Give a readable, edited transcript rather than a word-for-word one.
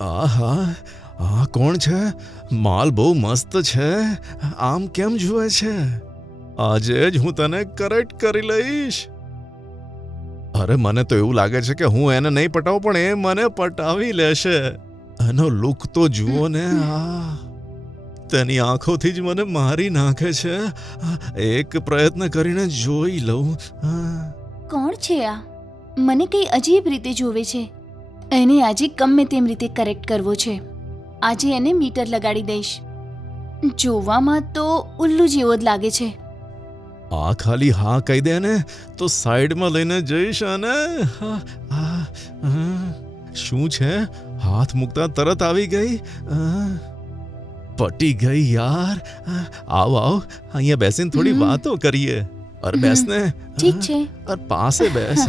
આહા, આ કોણ છે? માલ બહુ મસ્ત છે. આમ કેમ જુએ છે? આજે જ હું તને કરેક્ટ કરી લઈશ. અરે મને તો એવું લાગે છે કે હું એને નહીં પટાવું પણ એ મને પટાવી લેશે. એનો લુક તો જુઓ ને. તેની આંખોથી જ મને મારી નાખે છે. એક પ્રયત્ન કરીને જોઈ લઉં. કોણ છે આ? મને કંઈ અજીબ રીતે જોવે છે. એને આજે ગમે તેમ રીતે કરેક્ટ કરવો છે. આજે એને મીટર લગાડી દઈશ. જોવામાં તો ઉલ્લુ જેવો જ લાગે છે. આ ખાલી હા કહી દે ને તો સાઈડમાં લઈને જઈશ. અને શું છે? હાથ મૂકતા તરત આવી ગઈ. પટી ગઈ યાર. આવ આવ, અહીંયા બેસીને થોડી વાતો કરીએ. અરે બેસ ને. ઠીક છે. અરે પાસે બેસ.